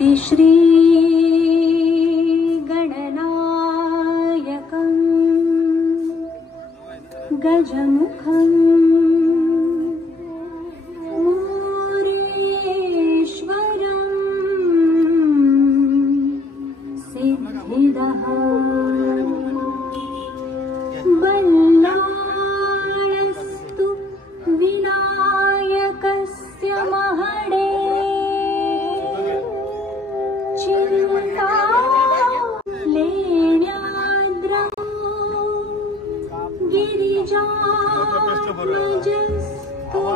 स्वस्तिश्री गणनायकं गजमुखं मोरेश्वरं सिद्धिदः बल्लाळस्तु विनायकस्य महडे चिन्ता लेण्याद्रौ गिरिजामजस्तु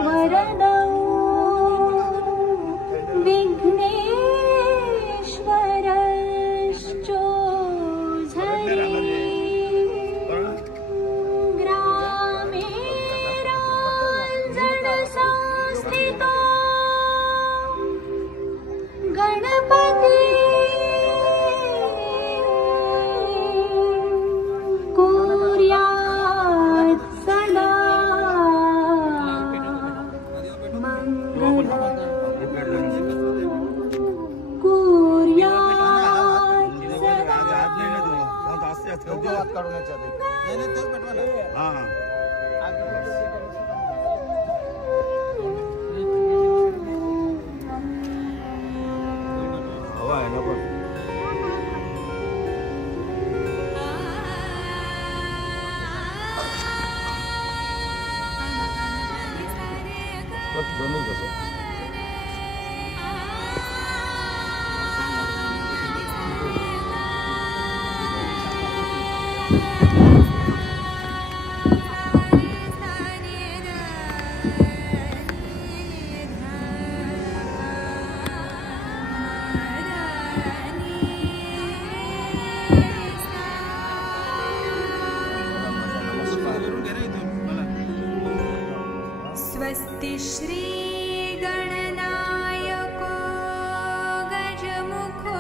वरदौ विघ्नेश्वरश्चोझरे ग्रामे राञ्जनसंस्थितो गणपति कुर्यात् सदा मङ्गलम् कुर्यात् सदा स्वस्तिश्री गणनायको गजमुखो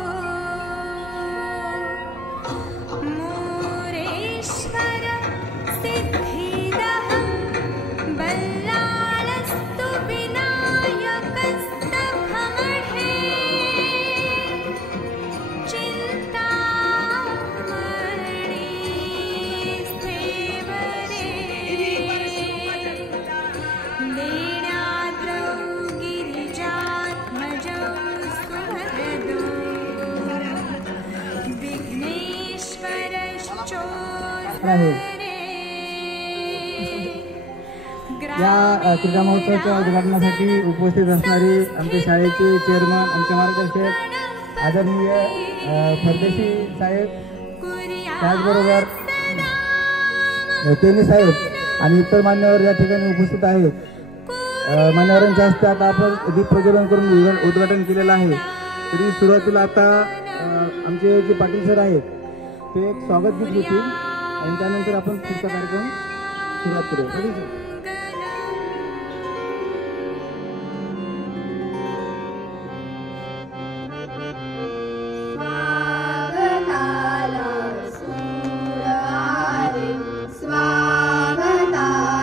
मोरेश्वर सिद्धिदः बल्लाळस्तु विनायकस्तभमढे चिन्तामणि स्थेवरे लेण्याद्रौ गिरिजात्मजौ सुवरदौ विघ्नेश्वरश्चोझरे या क्रीडा महोत्सवाच्या उद्घाटनासाठी उपस्थित असणारे आमच्या शाळेचे चेअरमन, आमचे मार्गदर्शक आदरणीय परदेशी साहेब, त्याचबरोबर तेनी साहेब आणि इतर मान्यवर या ठिकाणी उपस्थित आहेत. मान्यवरांच्या हस्ते आता आपण दीप प्रज्वलन करून उद्घाटन केलेलं आहे. तरी सुरुवातीला आता आमचे जे पाटील सर आहेत ते एक स्वागत गीत घेतील आणि त्यानंतर आपण पुढचा कार्यक्रम सुरुवात करूया. स्वागताला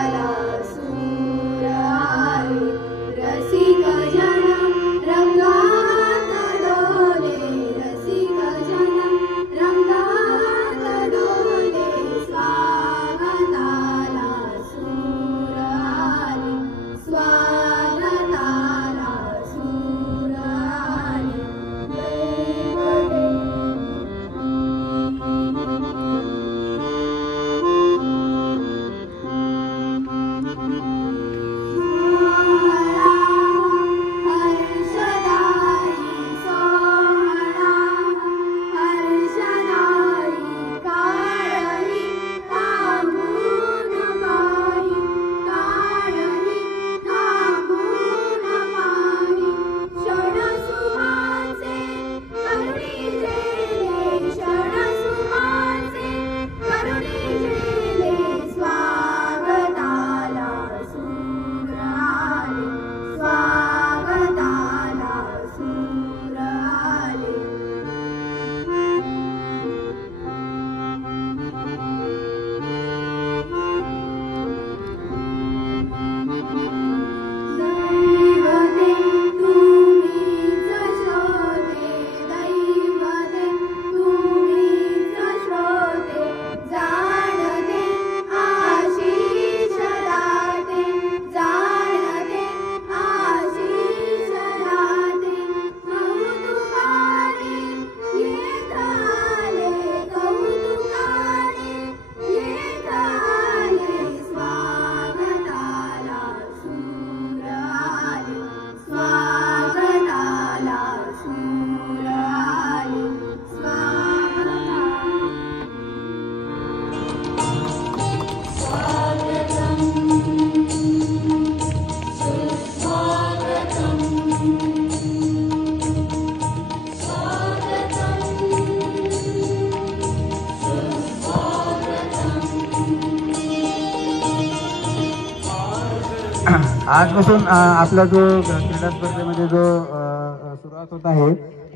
आजपासून आपला जो क्रीडा स्पर्धेमध्ये जो सुरुवात होत आहे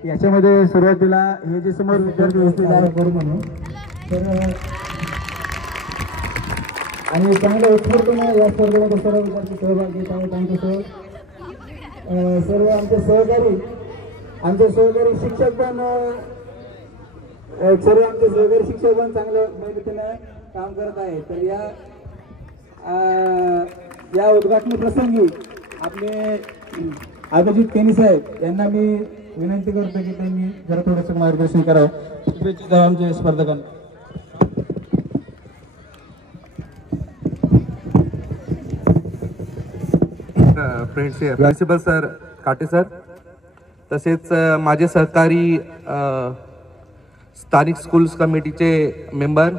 याच्यामध्ये सुरुवातीला हे जे समोर विद्यार्थी बसलेले आहे करू म्हणून तर आणि चांगल्या उत्स्फूर्तपणे या स्पर्धेमध्ये सर्व विद्यार्थी सहभाग घेत आहेत. सर्व आमचे सहकारी शिक्षक पण चांगल्या पद्धतीने काम करत आहेत. तर या उद्घाटन प्रसंगी आपले अभिजित केनी साहेब यांना मी विनंती करतो की त्यांनी जरा थोडंसं मार्गदर्शन करावं आमच्या स्पर्धकांना. फ्रेंड्स प्रिन्सिपल सर काटे सर तसेच माझे सहकारी स्थानिक स्कूल्स कमिटीचे मेंबर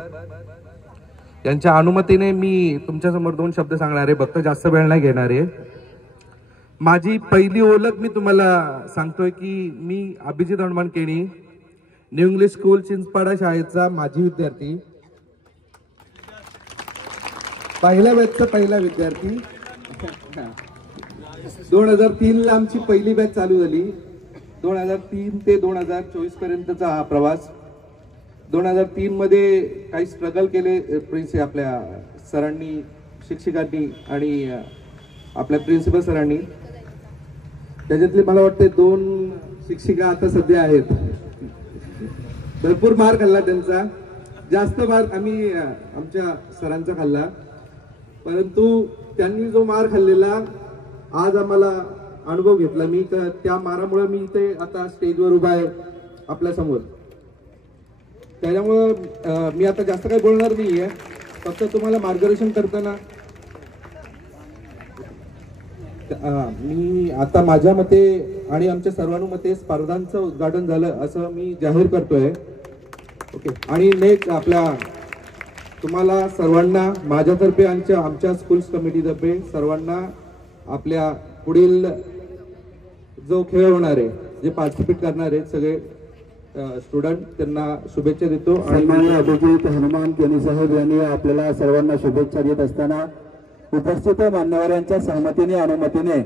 यांच्या अनुमतीने मी तुमच्यासमोर 2 शब्द सांगणार आहे. फक्त जास्त वेळ नाही घेणार आहे. माझी पहिली ओळख मी तुम्हाला सांगतोय की मी Abhijit Hanuman Keni new English school Chinchpada शाळेचा माजी विद्यार्थी, पहिल्या बॅचचा पहिला विद्यार्थी. 2003 ला आमची पहिली बॅच चालू झाली. 2003 ते 2024 पर्यंतचा हा प्रवास. 2003 मध्ये काही स्ट्रगल केले आपल्या सरांनी, शिक्षकांनी आणि आपल्या प्रिन्सिपल सरांनी. त्याच्यातले मला वाटते 2 शिक्षिका आता सध्या आहेत. भरपूर मार खाल्ला त्यांचा, जास्त मार आम्ही आमच्या सरांचा खाल्ला, परंतु त्यांनी जो मार खाल्लेला आज आम्हाला अनुभव घेतला मी, तर त्या मारामुळे मी इथे आता स्टेजवर उभा आहे आपल्या समोर. त्याच्यामुळं मी आता जास्त काही बोलणार नाहीये. फक्त तुम्हाला मार्गदर्शन करताना मी आता माझ्या मते आणि आमच्या सर्वांमते स्पर्धांचं उद्घाटन झालं असं मी जाहीर करतोय. ओके. आणि नेक्स्ट आपल्या तुम्हाला सर्वांना माझ्यातर्फे आमच्या स्कूल्स कमिटीतर्फे सर्वांना आपल्या पुढील जो खेळ होणार आहे, जे पार्टिसिपेट करणार आहेत सगळे स्टुडंट, त्यांना शुभेच्छा देतो. आणि अभिजित हनुमान केनी साहेब यांनी आपल्याला सर्वांना शुभेच्छा देत असताना उपस्थित मान्यवरांच्या सहमतीने अनुमतीने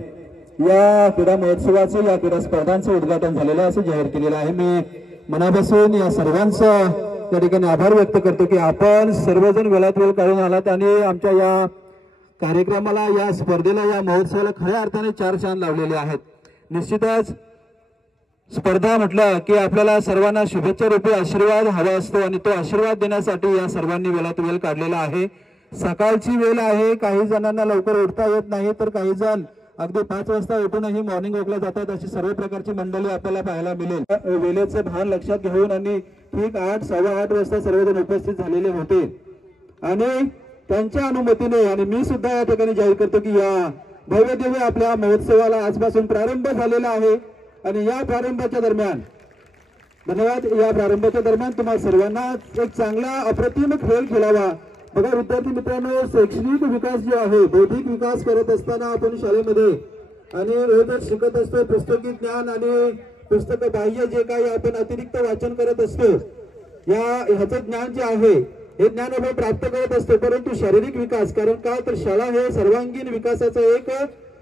या क्रीडा महोत्सवाचं, या क्रीडा स्पर्धांचं उद्घाटन झालेलं असं जाहीर केलेलं आहे. मी मनापासून या सर्वांचं त्या ठिकाणी आभार व्यक्त करतो की आपण सर्वजण वेळात वेळ काढून आलात आणि आमच्या या कार्यक्रमाला, या स्पर्धेला, या महोत्सवाला खऱ्या अर्थाने 4 चांद लावलेले आहेत. निश्चितच स्पर्धा म्हटलं की आपल्याला सर्वांना शुभेच्छा रूपी आशीर्वाद हवा असतो आणि तो आशीर्वाद देण्यासाठी या सर्वांनी वेळात वेळ काढलेला आहे. सकाळची वेळ आहे, काही जणांना लवकर उठता येत नाही, तर काही जण अगदी 5 वाजता उठूनही मॉर्निंग वॉकला जातात. अशी सर्व प्रकारची मंडळी आपल्याला पाहायला मिळेल. वेळेचं भान लक्षात घेऊन आणि ठीक 8, 8:15 वाजता सर्वजण उपस्थित झालेले होते आणि त्यांच्या अनुमतीने आणि मी सुद्धा या ठिकाणी जाहीर करतो की या भव्य दिव्य आपल्या महोत्सवाला आजपासून प्रारंभ झालेला आहे. आणि या प्रारंभाच्या दरम्यान धन्यवाद. या प्रारंभाच्या दरम्यान तुम्हाला सर्वांना एक चांगला अप्रतिम खेळ खेळावा. बघा विद्यार्थी मित्रांनो, शैक्षणिक विकास जो आहे, बौद्धिक विकास करत असताना आपण शाळेमध्ये आणि रोजच शिकत असतो. पुस्तकी ज्ञान आणि पुस्तक बाह्य जे काही आपण अतिरिक्त वाचन करत असतो, ह्याचं ज्ञान जे आहे हे ज्ञान आपण प्राप्त करत असतो. परंतु शारीरिक विकास, कारण का तर शाळा हे सर्वांगीण विकासाचं एक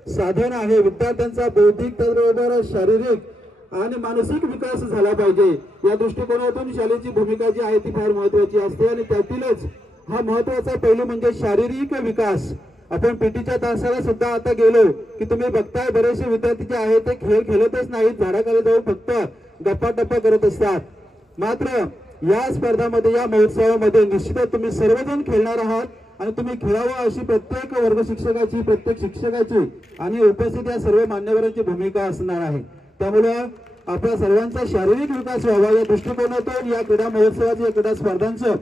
साधन आहे. विद्यार्थ्यांचा बौद्धिक त्याचबरोबर शारीरिक आणि मानसिक विकास झाला पाहिजे. या दृष्टिकोनातून शाळेची भूमिका जी आहे ती फार महत्वाची असते आणि त्यातीलच हा महत्वाचा पैलू म्हणजे शारीरिक विकास. आपण पीटीच्या तासाला सुद्धा आता गेलो की तुम्ही बघताय बरेचसे विद्यार्थी जे आहेत ते खेळ खेळतच नाहीत, झाडाखाली जाऊन फक्त गप्पा टप्पा करत असतात. मात्र या स्पर्धामध्ये, या महोत्सवामध्ये निश्चितच तुम्ही सर्वजण खेळणार आहात आणि तुम्ही खेळावं अशी प्रत्येक वर्ग शिक्षकाची, प्रत्येक शिक्षकाची आणि उपस्थित या सर्व मान्यवरांची भूमिका असणार आहे. त्यामुळे आपल्या सर्वांचा शारीरिक विकास व्हावा या दृष्टिकोनातून या क्रीडा महोत्सवाचं, या क्रीडा स्पर्धांचं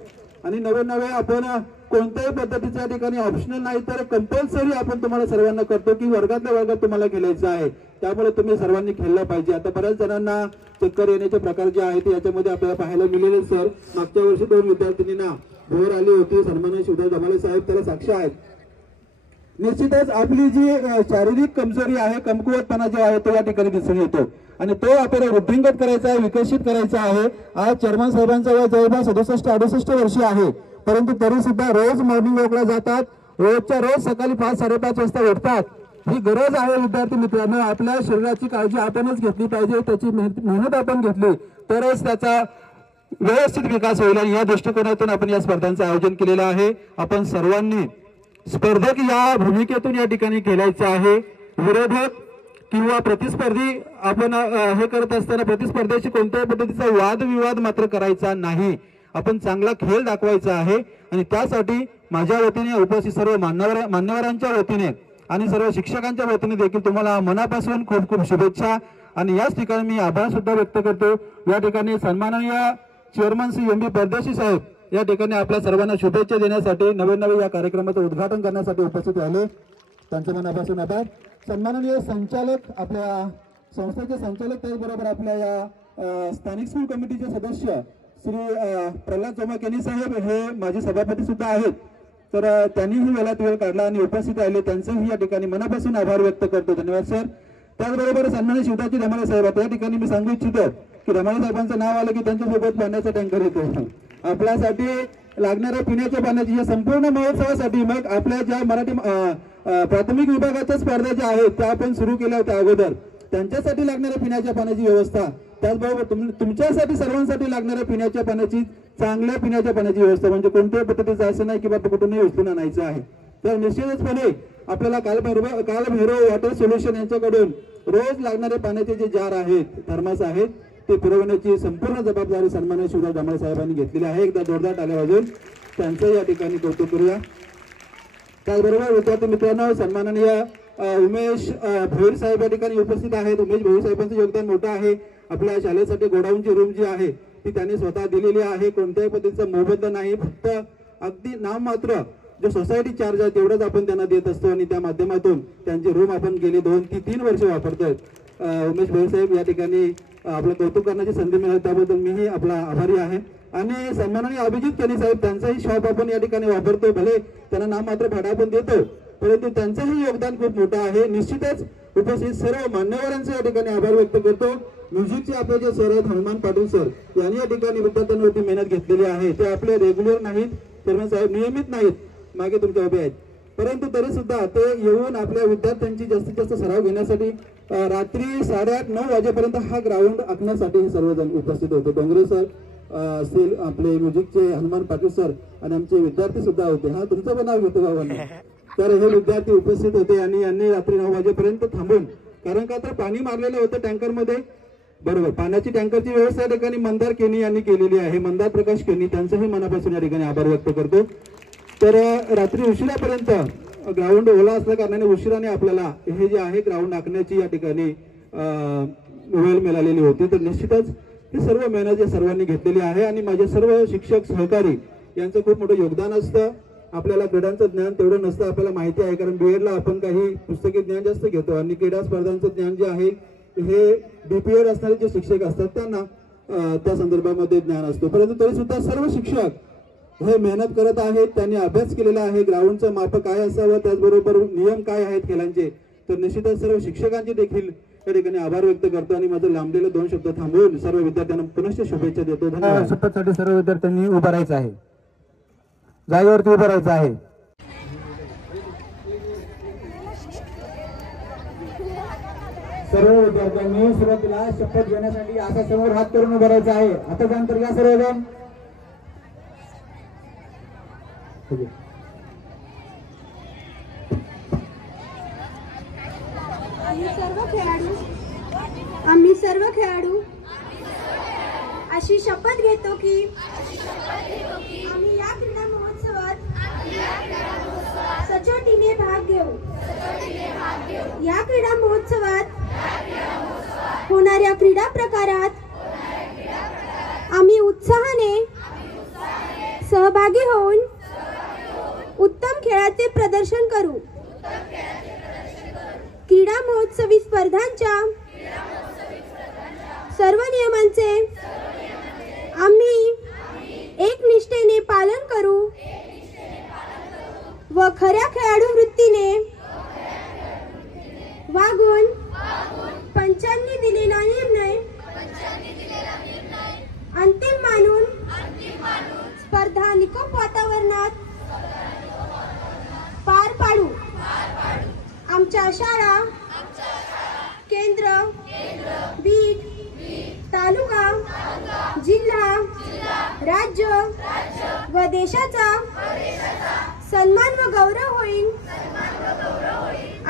आणि नवे आपण कोणत्याही पद्धतीच्या ठिकाणी ऑप्शनल नाही तर कंपल्सरी आपण तुम्हाला सर्वांना करतो की वर्गातल्या वर्गात तुम्हाला खेळायचं आहे. त्यामुळे तुम्ही सर्वांनी खेळलं पाहिजे. आता बऱ्याच जणांना चक्कर येण्याचे प्रकार जे आहेत याच्यामध्ये आपल्याला पाहायला मिळेल. सर, मागच्या वर्षी 2 विद्यार्थिनींना भोर आली होती. सन्माननीय शिवदास जमाले साहेब त्याला साक्ष आहेत. निश्चितच आपली जी शारीरिक कमजोरी आहे, कमकुवतपणा जो आहे तो या ठिकाणी दिसून येतो आणि तो आपल्याला वृद्धिंगत करायचा आहे, विकसित करायचा आहे. आज चेअरमन साहेबांचा वय जवळपास 67-68 वर्षे आहे, परंतु तरी सुद्धा रोज मॉर्निंग वॉकला जातात. रोजच्या रोज सकाळी 5-5:30 वाजता उठतात. ही गरज आहे विद्यार्थी मित्रांनो. आपल्या शरीराची काळजी आपणच घेतली पाहिजे, त्याची मेहनत आपण घेतली तरच त्याचा व्यवस्थित विकास होईल. आणि या दृष्टिकोनातून आपण या स्पर्धांचं आयोजन केलेलं आहे. आपण सर्वांनी स्पर्धक या भूमिकेतून या ठिकाणी खेळायचं आहे. विरोधक किंवा प्रतिस्पर्धी आपण हे करत असताना प्रतिस्पर्ध्याशी कोणत्याही पद्धतीचा वादविवाद मात्र करायचा नाही. आपण चांगला खेळ दाखवायचा आहे. आणि त्यासाठी माझ्या वतीने उपस्थित सर्व मान्यवरांच्या वतीने आणि सर्व शिक्षकांच्या वतीने देखील तुम्हाला मनापासून खूप खूप शुभेच्छा. आणि याच ठिकाणी मी आभार सुद्धा व्यक्त करतो. या ठिकाणी सन्माननीय चेअरमन श्री एम बी परदेशी साहेब या ठिकाणी आपल्या सर्वांना शुभेच्छा देण्यासाठी नवे या कार्यक्रमाचं उद्घाटन करण्यासाठी उपस्थित राहिले. त्यांच्या मनापासून आभार. सन्माननीय संचालक, आपल्या संस्थेचे संचालक, त्याचबरोबर आपल्या या स्थानिक स्कूल कमिटीचे सदस्य श्री प्रल्हाद चोमाकेनी साहेब हे माझे सभापती सुद्धा आहेत. तर त्यांनीही वेळात वेळ काढला आणि उपस्थित राहिले. त्यांचंही या ठिकाणी मनापासून आभार व्यक्त करतो. धन्यवाद सर. त्याचबरोबर सन्माननीय शिवदाजी धमाळे साहेब, या ठिकाणी मी सांगू इच्छितो की धमाळे साहेबांचं नाव आलं की त्यांच्यासोबत पाण्याचा टँकर येतो. आपल्यासाठी लागणाऱ्या पिण्याच्या पाण्याची या संपूर्ण महोत्सवासाठी मग आपल्या ज्या मराठी प्राथमिक विभागाच्या स्पर्धा ज्या आहेत त्या आपण सुरू केल्या होत्या अगोदर, त्यांच्यासाठी लागणाऱ्या पिण्याच्या पाण्याची व्यवस्था, त्याचबरोबर तुमच्यासाठी सर्वांसाठी लागणाऱ्या पिण्याच्या पाण्याची, चांगल्या पिण्याच्या पाण्याची व्यवस्था, म्हणजे कोणत्याही पद्धतीचं असं नाही की बाबा कुठूनही उचलून आणायचं आहे. तर निश्चितचपणे आपल्याला कालभैरव वॉटर सोल्युशन यांच्याकडून रोज लागणारे पाण्याचे जे जार आहेत, थर्मास आहेत, ते पुरवण्याची संपूर्ण जबाबदारी सन्माननीय शिवराज धमाळे साहेबांनी घेतलेली आहे. एकदा जोरदार टाळ्या वाजवून त्यांचं या ठिकाणी कौतुक करूया. त्याचबरोबर विद्यार्थी मित्रांनो, सन्माननीय उमेश भोईर साहेब या ठिकाणी उपस्थित आहेत. उमेश भोईर साहेबांचं योगदान मोठं आहे. आपल्या शाळेसाठी गोडाऊनची रूम जी आहे ती त्यांनी स्वतः दिलेली आहे. कोणत्याही पद्धतीचा मोबदला नाही, फक्त अगदी नाम मात्र जो सोसायटी चार्ज आहे तेवढंच आपण त्यांना देत असतो आणि त्या माध्यमातून त्यांची रूम आपण गेली 2 ते 3 वर्ष वापरतोय. उमेश भोईर साहेब या ठिकाणी आपलं कौतुक करण्याची संधी मिळाली त्याबद्दल मीही आपला आभारी आहे. आणि सन्माननीय अभिजित केनी साहेब, त्यांचंही शॉप आपण या ठिकाणी वापरतो. भले त्यांना नाम मात्र भाडा पण देतो, परंतु त्यांचंही योगदान खूप मोठं आहे. निश्चितच उपस्थित सर्व मान्यवरांचे या ठिकाणी आभार व्यक्त करतो. म्युझिकचे आपले जे सर आहेत हनुमान पाटील सर, यांनी या ठिकाणी विद्यार्थ्यांवरती मेहनत घेतलेली आहे. ते आपले रेग्युलर नाहीत, चेअरमन साहेब नियमित नाहीत, मागे तुमच्या उभे आहेत, परंतु तरी सुद्धा ते येऊन आपल्या विद्यार्थ्यांची जास्तीत जास्त सराव घेण्यासाठी रात्री 8:30-9 वाजेपर्यंत हा ग्राउंड आखण्यासाठी हे सर्वजण उपस्थित होते. डोंगरे सर असतील, आपले म्युझिकचे हनुमान पाटील सर आणि आमचे विद्यार्थी सुद्धा होते. हा तुमचं पण नाव घेतो बाबांना. तर हे विद्यार्थी उपस्थित होते आणि यांनी रात्री 9 वाजेपर्यंत थांबून, कारण का तर पाणी मारलेलं होतं टँकरमध्ये, बरोबर, पाण्याची टँकरची व्यवस्था या ठिकाणी मंदार केनी यांनी केलेली आहे. मंदार प्रकाश केनी, त्यांचंही मनापासून या ठिकाणी आभार व्यक्त करतो. तर रात्री उशिरापर्यंत ग्राउंड ओला असल्या कारणाने उशिराने आपल्याला हे जे आहे ग्राउंड आखण्याची या ठिकाणी वेळ मिळालेली होती. तर निश्चितच ही सर्व मेहनत या सर्वांनी घेतलेली आहे आणि माझे सर्व शिक्षक सहकारी यांचं खूप मोठं योगदान असतं. आपल्याला क्रीडांचं ज्ञान तेवढं नसतं, आपल्याला माहिती आहे, कारण बीएडला आपण काही पुस्तकी ज्ञान जास्त घेतो आणि क्रीडा स्पर्धांचं ज्ञान जे आहे हे बीपीएड असणारे जे शिक्षक असतात त्यांना त्या संदर्भामध्ये ज्ञान असतो. परंतु तरी सुद्धा सर्व शिक्षक हे मेहनत करत आहेत. त्यांनी अभ्यास केलेला आहे, ग्राउंडचं माप काय असावं, त्याचबरोबर नियम काय आहेत खेळांचे. तर निश्चितच सर्व शिक्षकांचे देखील या ठिकाणी आभार व्यक्त करतो आणि माझं लांबलेले 2 शब्द थांबवून सर्व विद्यार्थ्यांना पुनश्च शुभेच्छा देतो. धन्यवाद. शपथसाठी सर्व विद्यार्थ्यांनी उभं राहायचं आहे, जागेवरती उभं राहायचं आहे. सर्व विद्यार्थ्यांनी सुरुवातीला शपथ घेण्यासाठी असा समोर हात करून उभं राहायचं आहे. आता त्यानंतर या सर्वजण आम्ही सर्व खेळाडू अशी शपथ घेतो की आम्ही या क्रीडा महोत्सवात सचोटीने भाग घेऊ. या क्रीडा महोत्सवात होणाऱ्या क्रीडा प्रकारात आम्ही उत्साहाने सहभागी होऊन उत्तम खेळाचे प्रदर्शन करू. क्रीडा महोत्सवी स्पर्धांच्या सर्व नियमांचे आम्ही एकनिष्ठेने पालन करू व खऱ्या खेळाडू वृत्तीने वागून पंचांनी दिलेला निर्णय अंतिम मानून स्पर्धा निकोप वातावरणात पार पाडू. आमच्या शाळा राज्य व देशाचा सन्मान व गौरव होईल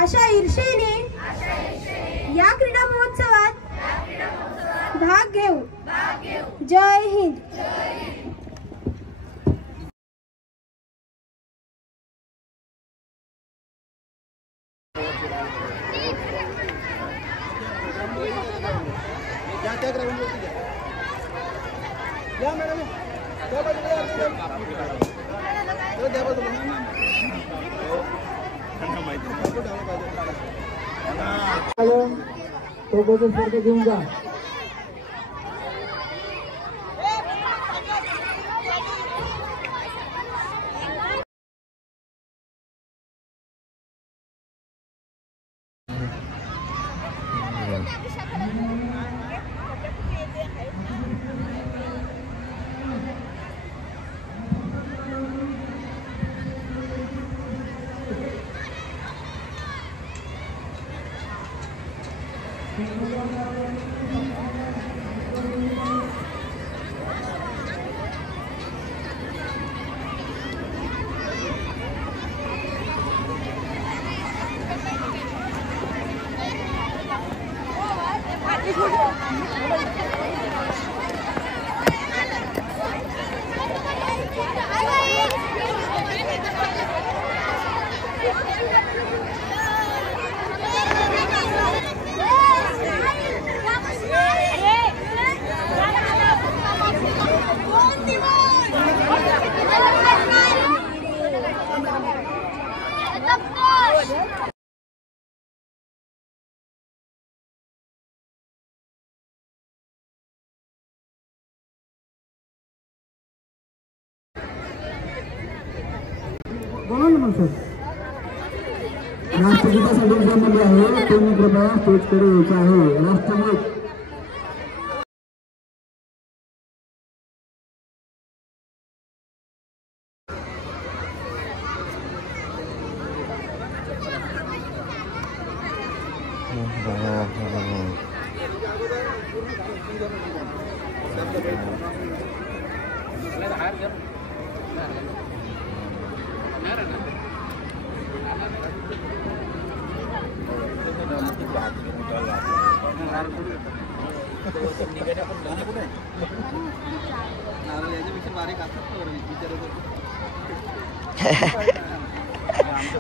अशा ईर्षेने या क्रीडा महोत्सवात भाग घेऊ. जय हिंद. तो बघून सारखं घेऊन जा. राष्ट्रगीतासाठी जमले आहे त्यांनी कृपया स्टेजकडे यायचे आहे. राष्ट्रगीत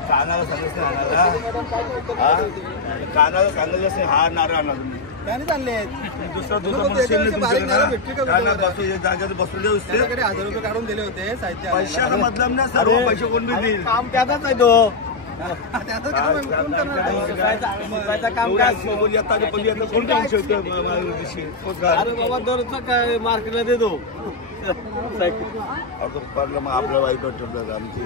कानाला सांगितलं कानाला सांगितलं नाही हा नारळ आणला तुम्ही त्याने चालले दुसरा जागेत बसून देऊ 1000 रुपये काढून दिले होते साहित्य पैशाचा मतलब ना सर्व पैसे कोण देईल काम त्याचाच आहे तो बाबा दरचा काय मार्केटला देतो मग आपल्या वाईट वाटत आमची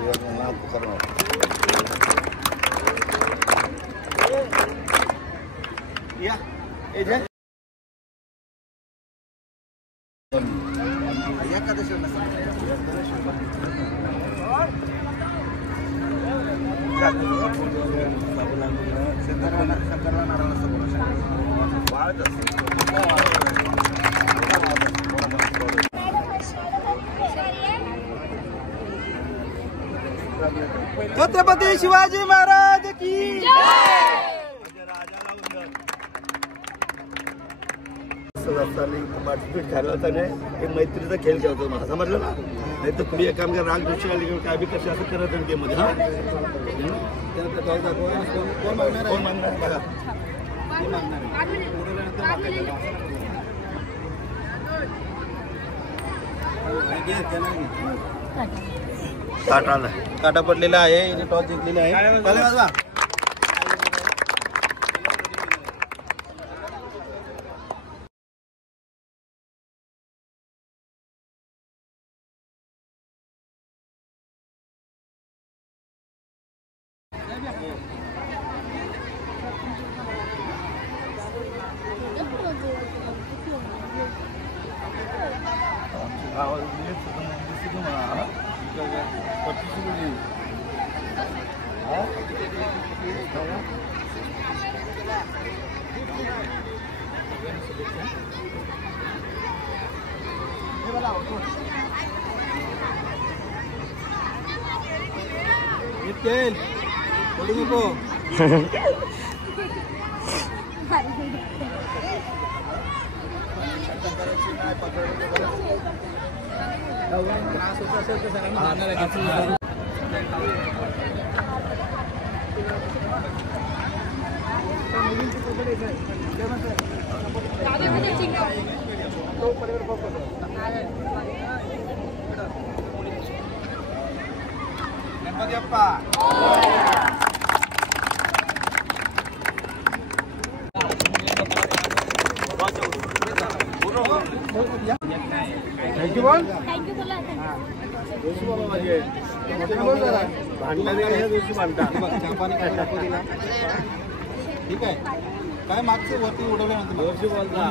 छत्रपती शिवाजी महाराज की ठरवता नाही एक मैत्रीचा खेळ खेळतो मला समजलं ना नाही तर तुम्ही एक काम करा राग दृष्टी आली काय बी कसे असं करत गेम मध्ये कोण मागणार बघा काटा पडलेला आहे टॉस जिंकलेला आहे थँक्यू बोल. ठीक आहे. काय मागचे वरती उडवल्यानंतर वर्षी बोलता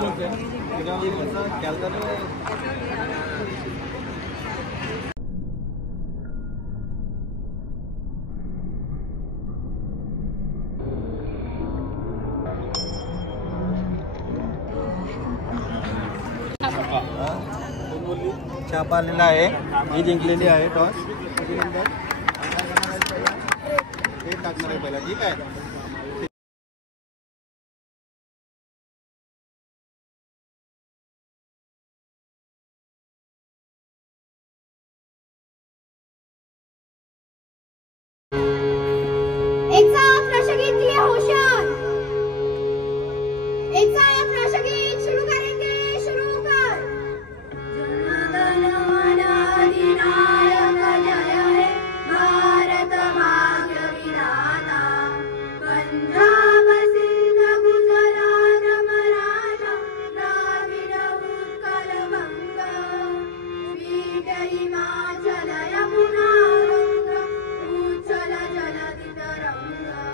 छापा आलेला आहे. ही जिंकलेली आहे टॉस. हे टाकणार आहे पहिला. ठीक आहे. एक साथ राष्ट्रगीत के लिए होशियार. एक साथ राष्ट्रगीत शुरू करेंगे. शुरू कर. जनगण मन अधिनायक जय हे भारत भाग्य विधाता. पंजाब सिंध गुजरात मराठा द्राविड उत्कल गंगा. पीठ हिमाचल यमुना गंगा. उच्चल जलधि तरंगा.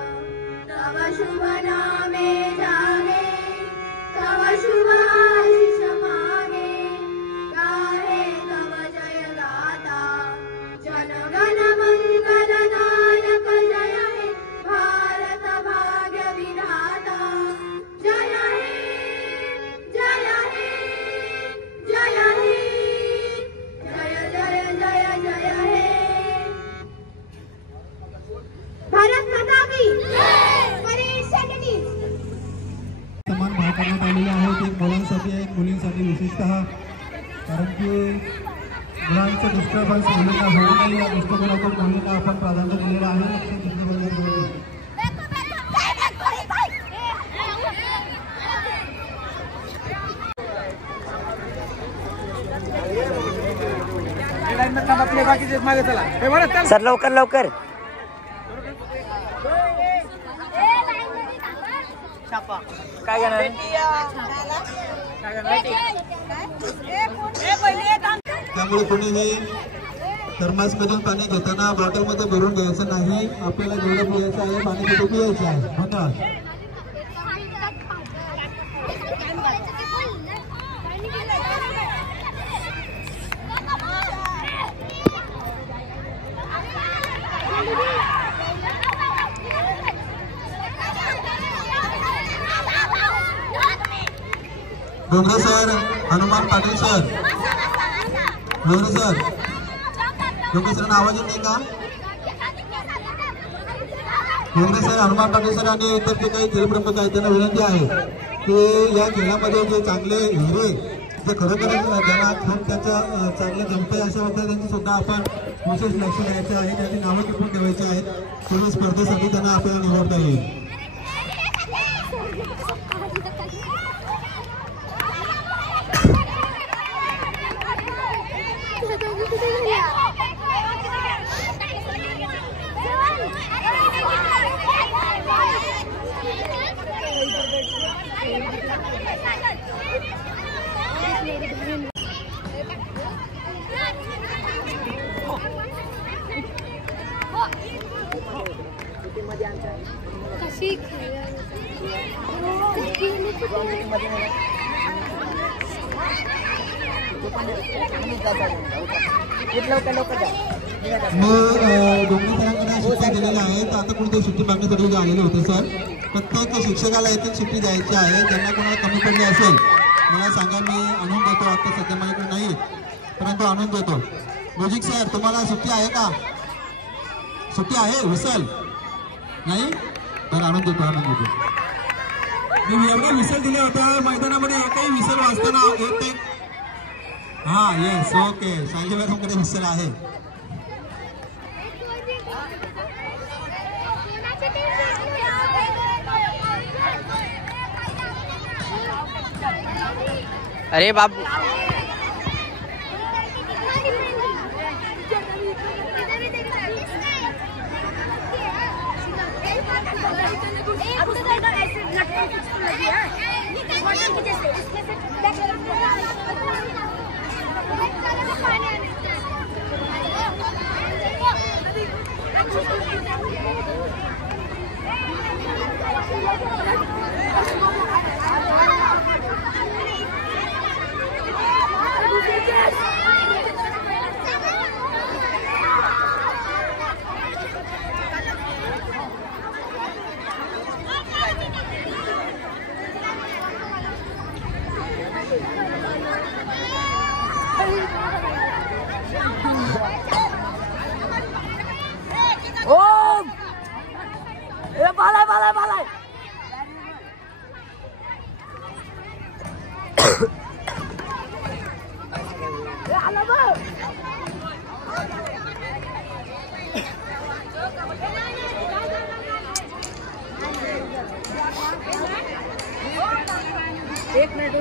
तव शुभ नामे जागे. तव शुभ आशीष मागे. गाहे तव जय गाथा. जनगण मंगलदायक जय हे भारत भाग्य विधाता. जय हे जय हे जय हे जय जय जय जय हे. भारत माता की जय. परेश शेट्टी. समान भाग करण्यात आलेले आहेत. एक मुलांसाठी आहे, एक मुलींसाठी विशेषतः. कारण की मुलांचं डिस्टर्बन्स मुलींना होऊ नये या दृष्टिकोनातून मुलींना आपण प्राधान्य दिलेलं आहे. सर लवकर लवकर. काय घेणार? त्यामुळे कोणीही थर्मासमधून पाणी घेताना बॉटलमध्ये भरून घ्यायचं नाही. आपल्याला जेवढं पियायचं आहे पाणी तिथे पियायचं आहे. धन्यवाद. Dongre sir, Hanuman Patil sir, Dongre sir, Dongre सरांना आवाज येत नाही का? डोंगरे सर, हनुमान पाटील सर आणि इतर जे काही खेळप्रमुख आहेत त्यांना विनंती आहे की या खेळामध्ये जे चांगले हिरे जे खरोखर ज्यांना खेळ त्याच्या चांगलं जमतंय अशा विद्यार्थ्यांची सुद्धा आपण विशेष लक्ष द्यायचं आहे. त्यांची नावं टिपून ठेवायची आहेत. पूर्ण स्पर्धेसाठी त्यांना आपल्याला निवडता येईल. शिक्षा दिलेल्या आहेत. आता कोणत्या सुट्टी मागण्यासाठी आलेले होते सर. प्रत्येक शिक्षकाला एक सुट्टी द्यायची आहे. ज्यांना कोणाला कमी पडली असेल मला सांगा, मी आणून देतो. आता सध्या माझ्याकडे नाही. मित्रांनो आणून देतो. म्युझिक सर तुम्हाला सुट्टी आहे का? सुट्टी आहे विसल नाही तर आणून देतो. मी एवढे विसल दिले होते मैदानामध्ये एकही विसल वाजताना येत नाही. हा येस ओके संजय भाईकडे विसल आहे. अरे बाबू बालाय एक मिनिट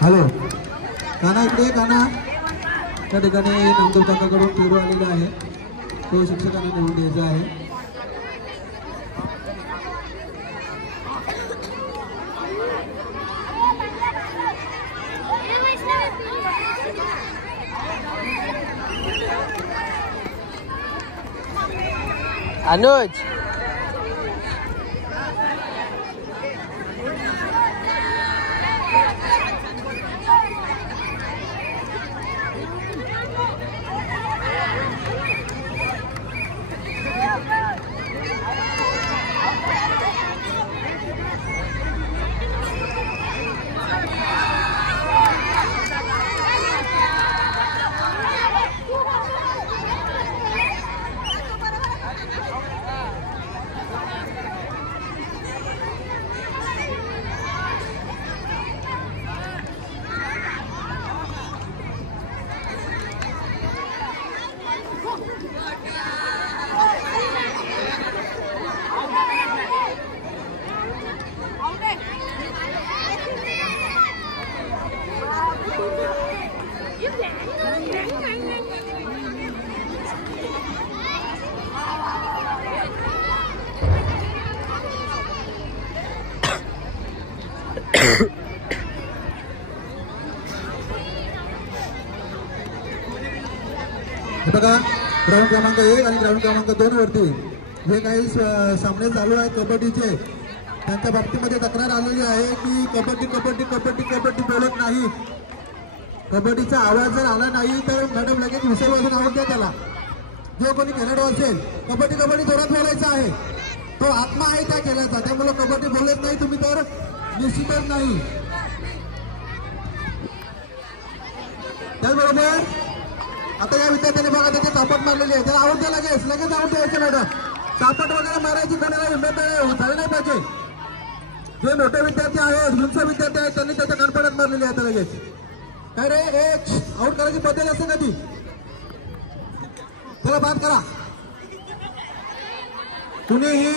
हॅलो काना इकडे काना त्या ठिकाणी नामदेव काकाकडून पेरू आलेला आहे तो शिक्षकांना निवडून द्यायचा आहे. अनुज बघा ग्राउंड क्रमांक 1 आणि ग्राउंड क्रमांक 2 वरती जे काही सामने चालू आहेत कबड्डीचे त्यांच्या बाबतीमध्ये तक्रार आलेली आहे की कबड्डी कबड्डी कबड्डी कबड्डी बोलत नाही. कबड्डीचा आवाज जर आला नाही तर मॅडम लगेच विसर वाजून आवाज द्या त्याला. जो कोणी खेळाडू असेल कबड्डी कबड्डी जोरात बोलायचा आहे. तो आत्मा आहे त्या खेळाचा. त्यामुळे कबड्डी बोलत नाही तुम्ही तर निश्चितच नाही. त्याचबरोबर आता या विद्यार्थ्याने बघा त्याचे चापट मारलेली आहे. त्याला आवाज द्या लगेच लगेच आवाज द्यायचं मॅडम. चापट वगैरे मारायची कोणाला हिंमत झाली नाही पाहिजे. जे मोठे विद्यार्थी आहेत उंच विद्यार्थी आहेत त्यांनी त्याच्या कणपणात मारलेली आहे लगेच. काय रे एक आउट करायची पद्धत असते का ती? त्याला बाद करा. कुणीही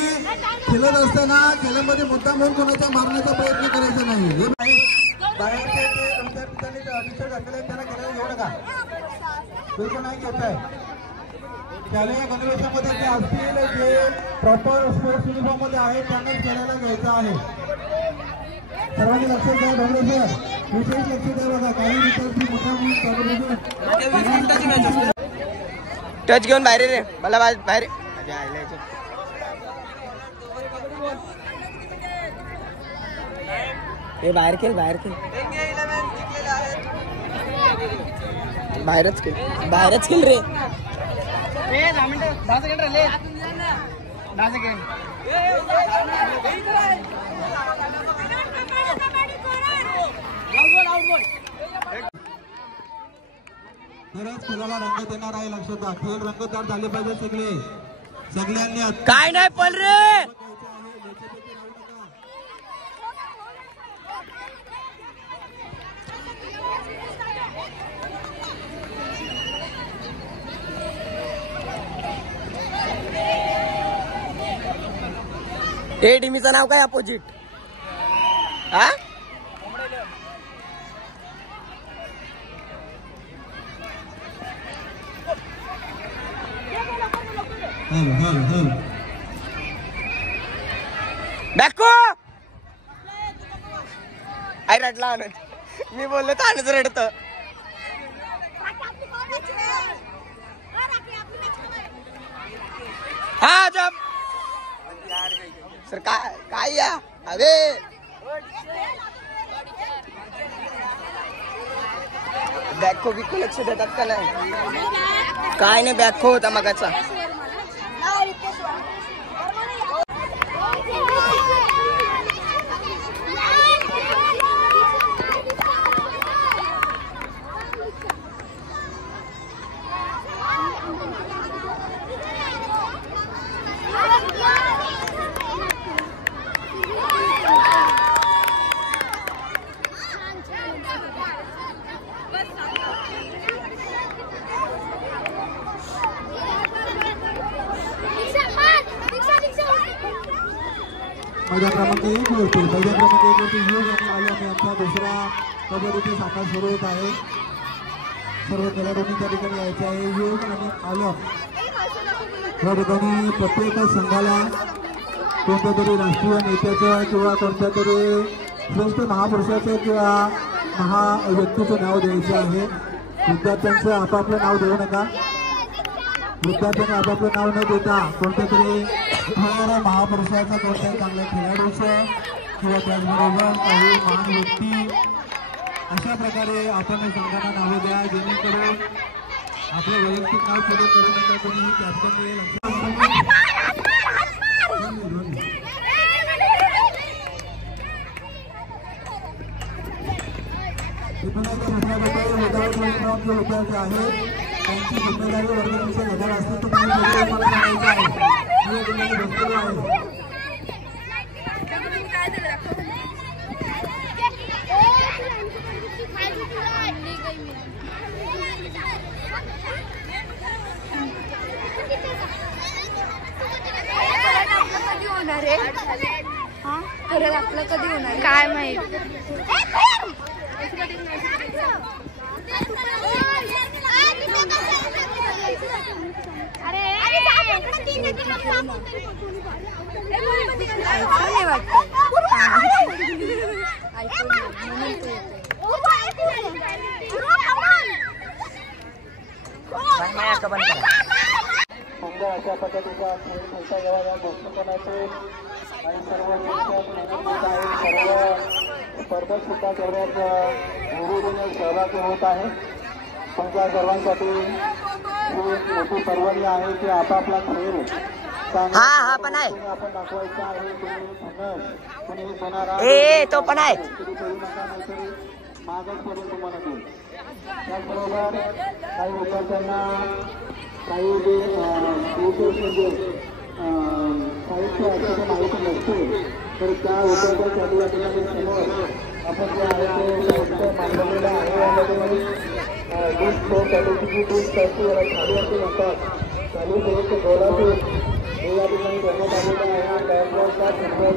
खेळत असताना खेळामध्ये मुद्दा म्हणून कोणाच्या मारण्याचा प्रयत्न करायचा नाही. बाहेरचे विद्यार्थी टीचर घातलेले त्यांना खेळायला घेऊ नका. बिलकुल नाही घेत आहे. शालेय गणवेशामध्ये जे असतील जे प्रॉपर स्पोर्ट्स युनिफॉर्म मध्ये आहेत त्यांनाच खेळायला घ्यायचं आहे. सर्वांनी लक्ष द्या. डॉक्टर विशेष लक्ष द्या. बघा काही विद्यार्थी मोठा टच घेऊन बाहेर रे मला बाहेर बाहेर खेळ बाहेरच खेळ रे. 10 सेकंड राहिले. 10 सेकंड. तरच खेळाला रंग देणार आहे. लक्षात घ्या, खेळ रंगतदार झाले पाहिजे सगळ्यांनी. काय नाही पण रे. ए टीमीचं नाव काय अपोजिट? हा बॅको आई रडला. मी बोललो तानच रडत. हा जब सर काय या अरे बॅको बिको लक्ष देतात का नाही? काय नाही बॅको होता मगाचा. मैदान क्रमांक 1 वरती योग आणि आलम यांचा दुसरा कबड्डीचा साखर सुरू होत आहे. सर्व खेळाडूंनी त्या ठिकाणी यायचे आहे. योग आणि आलम या ठिकाणी प्रत्येक संघाला कोणत्या तरी राष्ट्रीय नेत्याचं किंवा कोणत्या तरी श्रेष्ठ महापुरुषाचं किंवा महाव्यक्तीचं नाव द्यायचं आहे. विद्यार्थ्यांचं आपापलं नाव देऊ नका. विद्यार्थ्यांनी आपापलं नाव न देता कोणत्या तरी महापुरुषाचं, कोणत्याही चांगल्या खेळाडूचं किंवा त्याचबरोबर काही महान व्यक्ती अशा प्रकारे आपण संघांना नावं द्या, जेणेकरून आपलं वैयक्तिक नाव पुढे करू नका कोणीही. कॅप्टन विद्यार्थी आहेत त्यांची जिम्मेदारी वर्गांच्या गदार असते. तुम्हाला सांगायचं आहे परत आपलं कधी होणार काय माहित. अशा पद्धतीचा खेळ खेळता यावा या दृष्टिकोनातून आणि सर्व स्पर्धक सुद्धा तेवढ्याच हुरूरीने सहभागी होत आहे. तुमच्या सर्वांसाठी ही मोठी पर्वणी आहे की आपापला खेळ पण आहे. आपण दाखवायचा आहे. तुम्ही होणार तो पण आहे. मागच पडून तुम्हाला देईल. त्याचबरोबर काही विद्यार्थ्यांना काही जे म्हणजे साहित्य असं माहिती नसते तर त्या विद्यार्थ्यांसाठी या ठिकाणी समोर आपण जे आहे ते साहित्य मांडलेलं आहे. यामध्ये चालू म्हणतात चालू करून गोलापूर हे या ठिकाणी देण्यात आलेलं आहे. त्याचबरोबर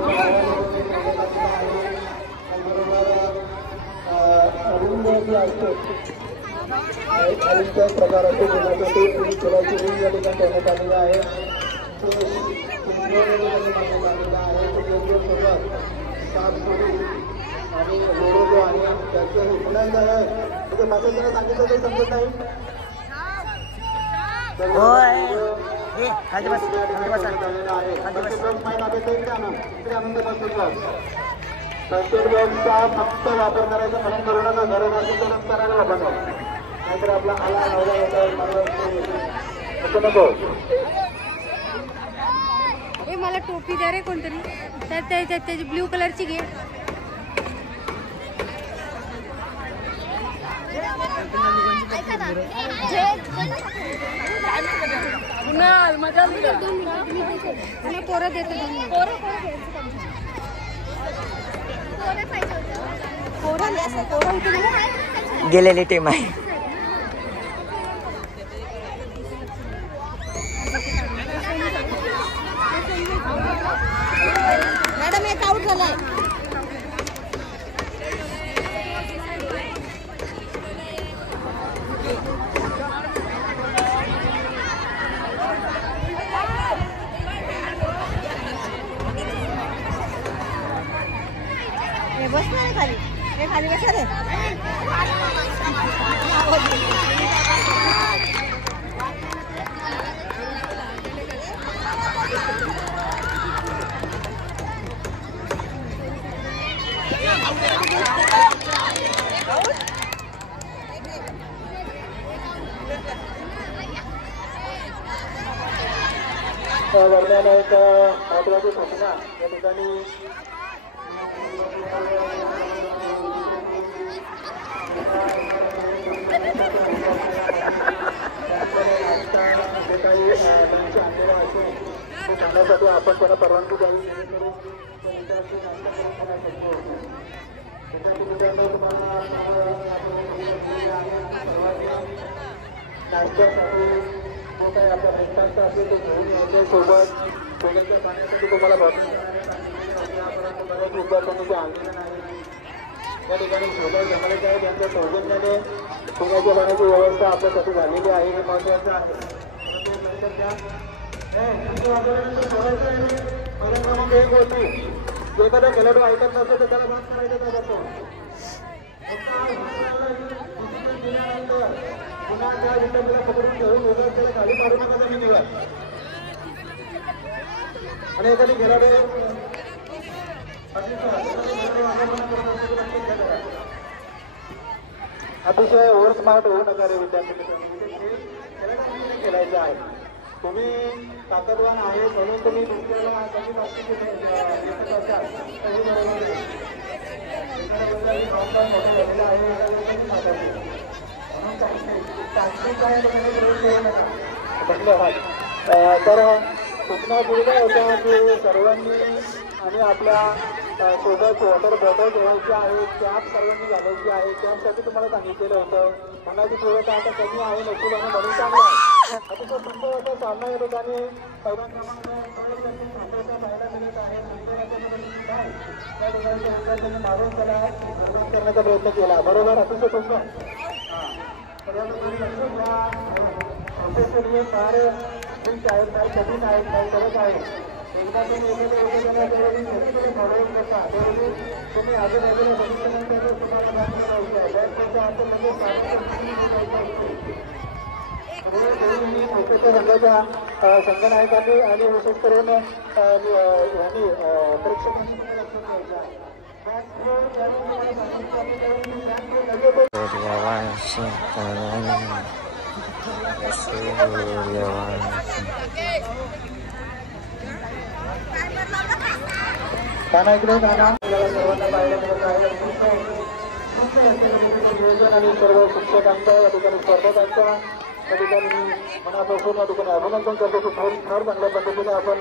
अरुंद जे असते अरुंद प्रकाराचे घेण्यासाठी तुम्ही खेळाची रिंग या ठिकाणी देण्यात आलेली आहे. आणि लोडो जो आहे त्याचं पुन्हा आहे माझ्या जरा सांगितलं तर समजत नाही. प्रत्येक बॅगचा फक्त वापर करायचा म्हणून करू नका. गरज असेल तरच करायला बनवा, नाहीतर आपला आला नको. ए मला टोपी द्या रे कोणतरी, त्याची ब्ल्यू कलरची घे. पोरं देतो गेलेली टीम आहे. मॅडम एक आउट झालाय. बस नाही खाली, हे खाली बसा रे. वर्ध्याला एक महत्वाची सूचना या ठिकाणी जे काही लंच आणलेलं असेल ते खाण्यासाठी आपण त्याला परवानगी द्यावी, जेणेकरून त्याच्यासाठी तुम्हाला नाश्त्यासाठी जो काही आपल्या ब्रेकफास्ट असेल ते घेऊन यायचे. सोबत सोबतच्या पाण्यासाठी तुम्हाला बॉटल बऱ्याच विद्यार्थ्यांनी ते आणलेलं नाही. त्या ठिकाणी सोबत जमलेले आहे त्यांच्या सौजन्याने पिण्याच्या पाण्याची व्यवस्था आपल्यासाठी झालेली आहे, हे महत्त्वाचं आहे. एक होती, एखादा खेळाडू ऐकत नसेल तर त्याला बंद करायचं जातो. पुन्हा त्या विद्यार्थ्याला पकडून घेऊन वगैरे त्याला खाली मारू नका जमिनीवर. आणि एखादी खेळाडू अतिशय ओव्हर स्मार्ट होऊ नका रे विद्यार्थी. खेळायचे आहे, तुम्ही ताकदवान आहे म्हणून तुम्ही दुसऱ्याला कमी बाबतीत असाल तर हे बरोबर आहे. तर सूचना दिल्या होत्या की सर्वांनी आणि आपल्या सोबत वॉटर बॉटल ठेवायची आहे, कॅप सर्वांनी घालायची आहे. कॅपसाठी तुम्हाला सांगितलेलं होतं. मनाची तीव्रता आता कमी आहे नशीब आणि म्हणून चांगलं आहे. अतिशय सुंदर असा सामना या ठिकाणी पहिल्या क्रमांकाचा पाहायला मिळत आहे. त्या ठिकाणी विद्यार्थ्यांनी मारून त्याला सुरुवात करण्याचा प्रयत्न केला. बरोबर, अतिशय सुंदर. प्रोफेशनल फार ठीक आहे, फार कठीण आहे, फार करत आहे. एकदा तुम्ही फॉलोअप करता त्यावेळी तुम्ही आजूबाजूला बघितल्यानंतर तुम्हाला संघाच्या संघनायकांनी आणि विशेष करून यांनी प्रेक्षकांनी गाणं इकडे गाणं सर्वांना पाहायला मिळत आहे. नियोजन आणि सर्व शिक्षकांचा या ठिकाणी स्पर्धकांचा या ठिकाणी मनापासून या ठिकाणी अभिनंदन करतो की फार चांगल्या पद्धतीने आपण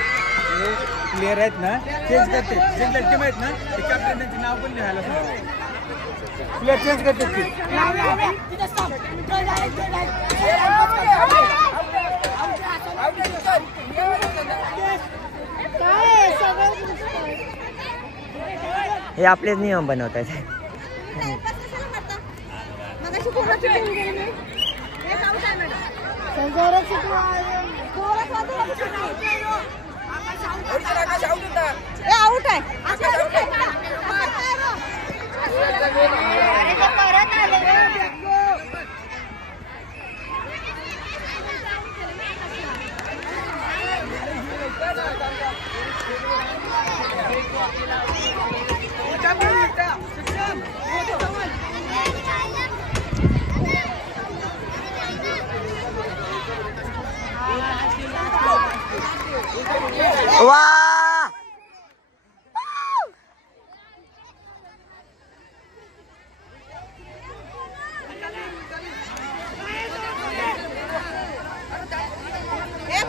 प्लेयर आहेत ना चेंज करते जे टीम आहेत ना ते कॅप्टन त्यांचे नाव पण लिहायला प्लेयर चेंज करते हे आपलेच नियम बनवत आहेत. आउट आहे वा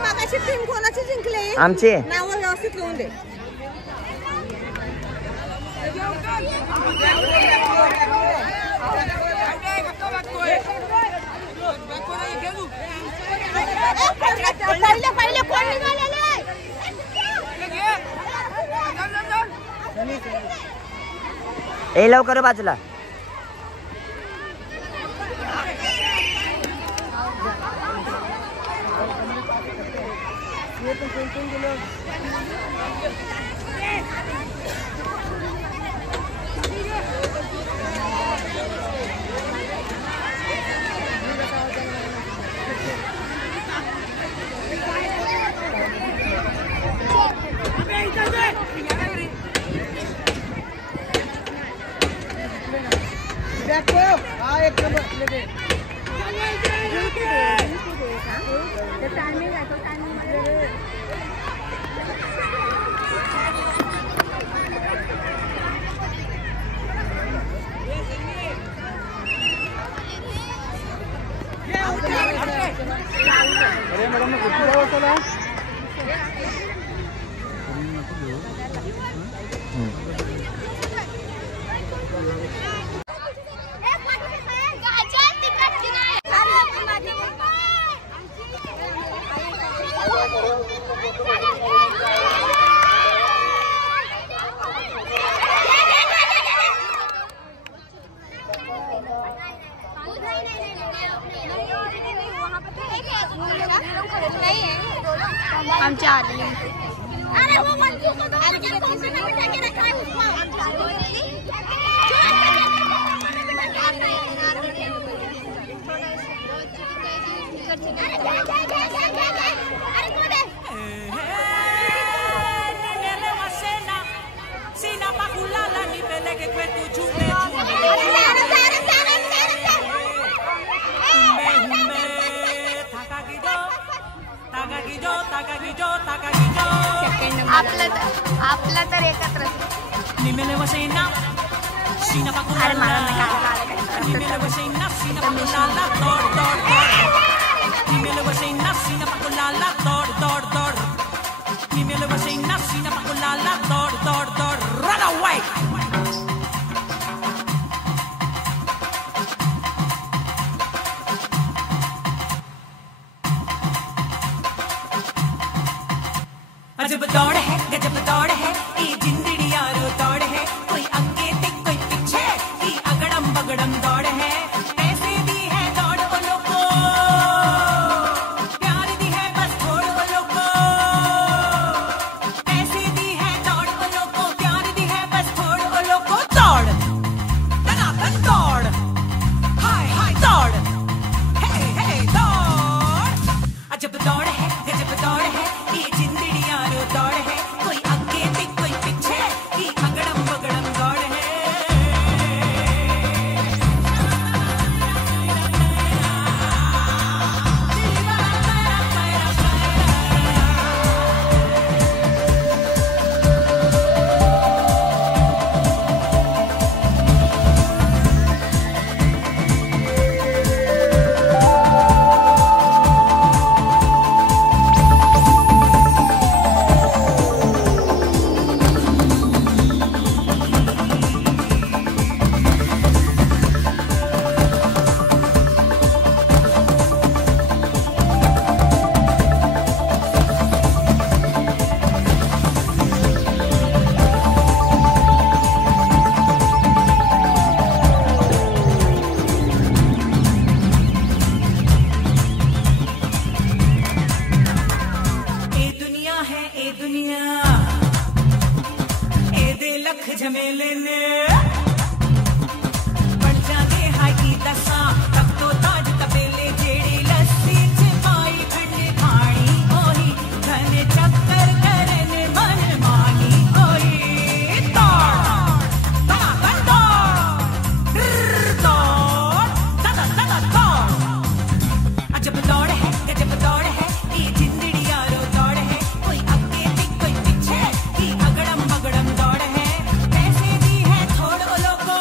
मागाशी टीम कोणाची जिंकले आमचे नाव व्यवस्थित लिहून दे. पहिले कोण निघालेले ए लवकर बाजूला. आमच्या आदमी अरे वो मंजू को दो मुझे कौन सा नाम लेके रखा है उसको आपला तर एकत्र अरे अजब दौड़ है गजब दौड़ है ये जिंदड़ी यारो दौड़ है कोई आगे ते कोई पीछे ये अगड़म बगड़म दौड़ है पैसे दी है दौड़ वालों को प्यार दी है बस थोड़ वालों को पैसे दी है दौड़ वालों को प्यार दी है बस थोड़ वालों को दौड़ दौड़ झमेले ने बढ़ जाने हाई की दशा तब तो ताज तबेले जेड़ी लस्सी छिपाई ठंडी खाड़ी ओही घन चक्कर करन मन मानी ओही अजब दौड़ है गजब दौड़ है ये जिंदड़ी यारो दौड़ है कोई आगे भी कोई पीछे की अगड़म बगड़म दौड़ है पैसे दी है थोड़ लोगो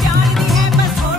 प्यार दी है बस थोड़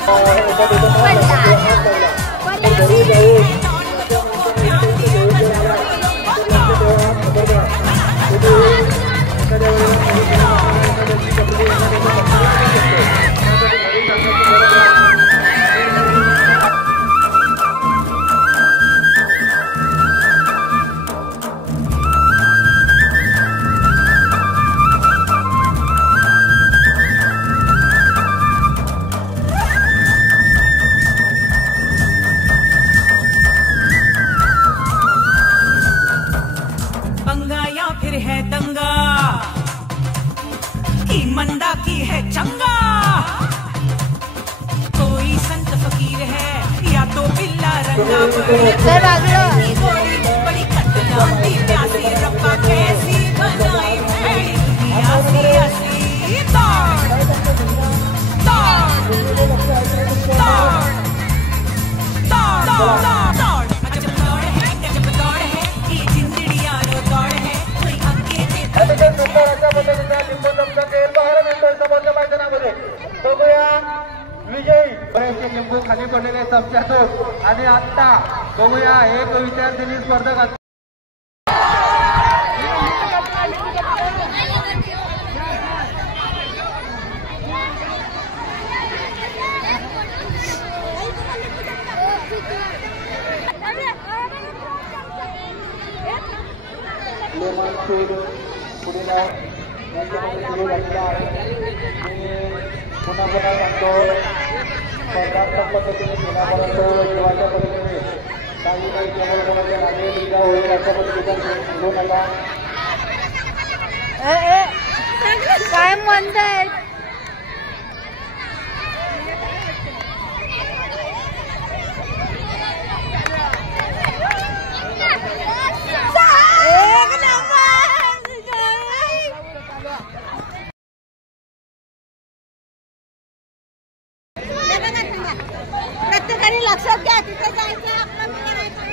मंदा की है चंगा कोई संत फकीर है या तो बिल्ला रंगा बड़ी खतरनाक प्यासी रब्बा कैसी बनाई भैड़ी दुनिया सियासी दौड़ दौड़ दौड़ दौड़ दौड़ अजब दौड़ है गजब दौड़ है ये जिंदड़ी यारो दौड़ है कोई आगे विजयी बरेचसे लिंबू खाली पडलेले चमच्यातून आणि आता बघूया एक विद्यार्थिनी स्पर्धक पुन्हा पुन्हा सांगतो स्पर्धात्मक पद्धतीने खेळापर्यंत जीवाच्या पद्धतीने काही खेळाच्या लागेल लिगा होईल अशा पद्धतीचा घेऊ नका काय म्हणतायत प्रत्येकाने लक्षात घ्या तिथे जायचं आपलं करायचं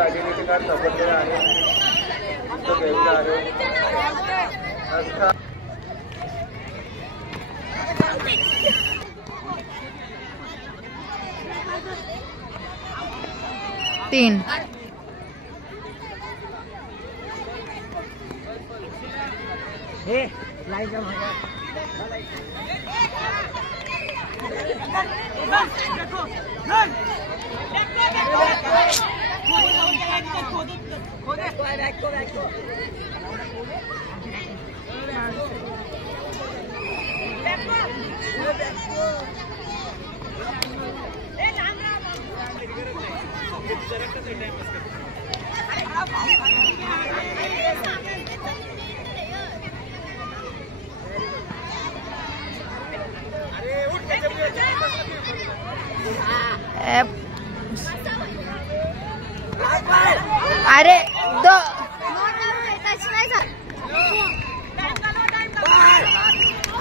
आयडेंटिटी कार्ड सापडलेलं आहे तो घ्यायचं आहे 3 अरे दो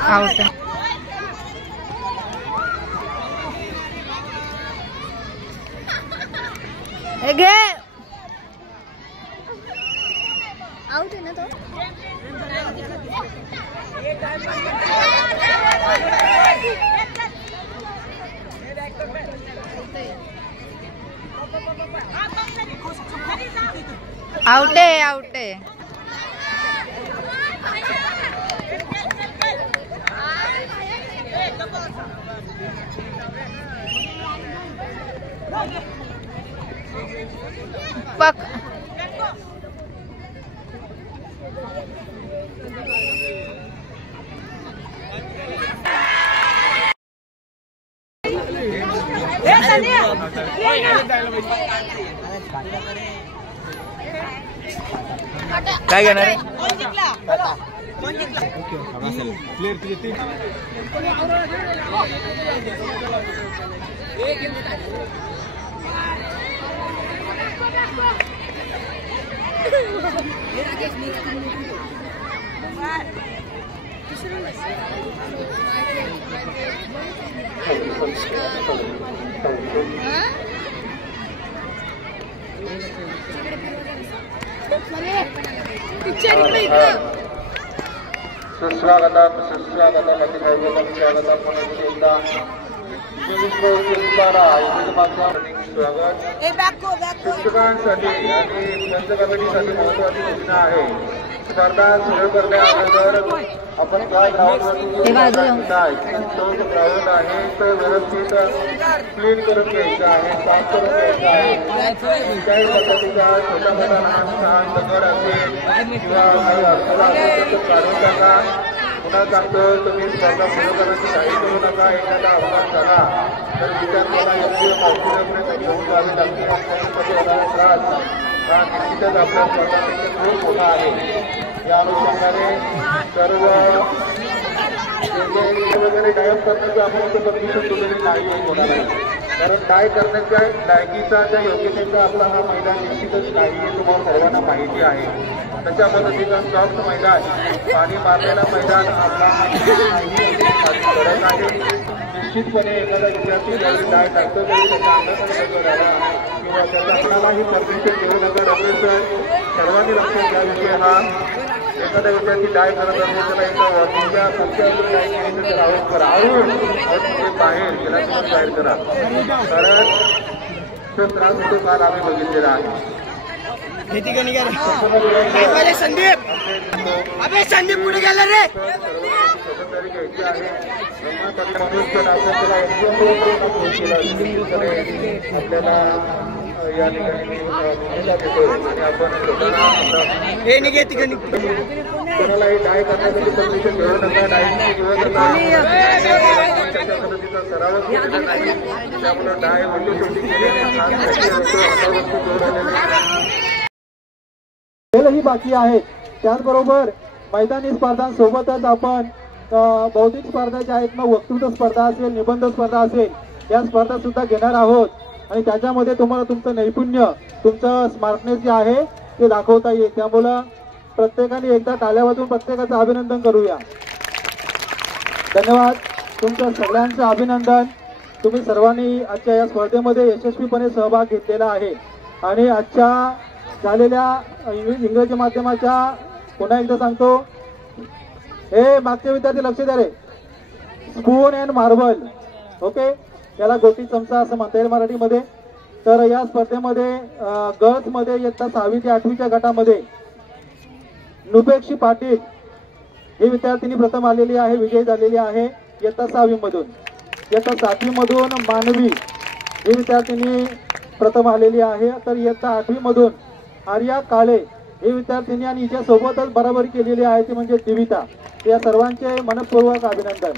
आउट घे आउट है ना तो आउट है आउट है पक काय घेणार आहे सुस्वागतम सुस्वागतम अतिथैवतम स्वागतम पुनः एकदा स्वागत शिक्षकांसाठी आणि पंच कमिटीसाठी महत्वाची सूचना आहे. स्पर्धा सुरू करण्याअगोदर आपण काय ग्राउंडवरती ग्राउंड आहे तो व्यवस्थित क्लीन करून घ्यायचा आहे, साफ करून घ्यायचा आहे. काही पद्धतीचा छोटा मोठा लहान लहान दगड असेल किंवा काही अडथळा असेल तर काढून टाका. पुन्हा सांगतो तुम्ही स्पर्धा सुरू करण्याची घाई करू नका. एखादा अपघात झाला तर विद्यार्थ्यांना योग्य हॉस्पिटलमध्ये घेऊन जावे लागते. निश्चितच आपल्या स्पर्धापेक्षा खूप मोठा आहे. या अनुषंगाने सर्व वगैरे डायप करण्याचं आपण परमिशन दिलेली नाही होणार आहे. कारण डाय करण्याच्या लायकीचा त्या योग्यतेचा आपला हा मैदान निश्चितच नाही हे तुम्हाला सर्वांना माहिती आहे. तशा पद्धतीचा सॉफ्ट मैदान पाणी मारलेला मैदान आपला फरक आहे. निश्चितपणे एखादा विद्यार्थी ज्यावेळी डाय टाकतो तरी त्याचा अंदाज झाला किंवा त्याचा आपल्यालाही परमिशन देऊ नका. डॉक्टर सर्वांनी लक्षात घ्या विषय हा. एखादा विद्यार्थी डाय करत असेल त्याला एका वॉकिंगच्या पंचायत डाय केली तर आऊट करा. आऊट बाहेर गेला तर बाहेर करा. कारण तो त्रास होतो काल आम्ही बघितलेला आहे. संदीप पुढे गेला रे. खबरदारी घ्यायची आहे. मनुष्य आपल्याला या ठिकाणी आणि आपण कोणालाही डाय करण्यासाठी परमिशन घेऊ नका. डायचा सराव केलेला नाही त्यामुळे डाय खेळही बाकी आहे. त्याचबरोबर मैदानी स्पर्धांसोबतच आपण बौद्धिक स्पर्धा ज्या आहेत, मग वक्तृत्व स्पर्धा असेल, निबंध स्पर्धा असेल, या स्पर्धा सुद्धा घेणार आहोत. आणि त्याच्यामध्ये तुम्हाला तुमचं नैपुण्य, तुमचं स्मार्टनेस जे आहे ते दाखवता येईल. त्यामुळं प्रत्येकाने एकदा टाळ्या वाजवून प्रत्येकाचं अभिनंदन करूया. धन्यवाद. तुमच्या सगळ्यांचं अभिनंदन. तुम्ही सर्वांनी आजच्या या स्पर्धेमध्ये यशस्वीपणे सहभाग घेतलेला आहे. आणि आजच्या झालेल्या इंग्रजी माध्यमाच्या पुन्हा एकदा सांगतो, हे मागचे विद्यार्थी लक्ष द्या रे. स्पून अँड मार्बल, ओके, याला गोटी चमचा असं म्हणता येईल मराठीमध्ये. तर या स्पर्धेमध्ये गर्ल्समध्ये इयत्ता 6वी ते 8वीच्या गटामध्ये नुपेक्षी पाटील ही विद्यार्थिनी प्रथम आलेली आहे, विजयी झालेली आहे इयत्ता 6वी मधून. इयत्ता 7वी मधून मानवी ही विद्यार्थिनी प्रथम आलेली आहे. तर इयत्ता 8वी मधून आर्या काळे ही विद्यार्थिनी आणि हिच्या सोबतच बरोबरी केलेली आहे ती म्हणजे दिविता. या सर्वांचे मनपूर्वक अभिनंदन.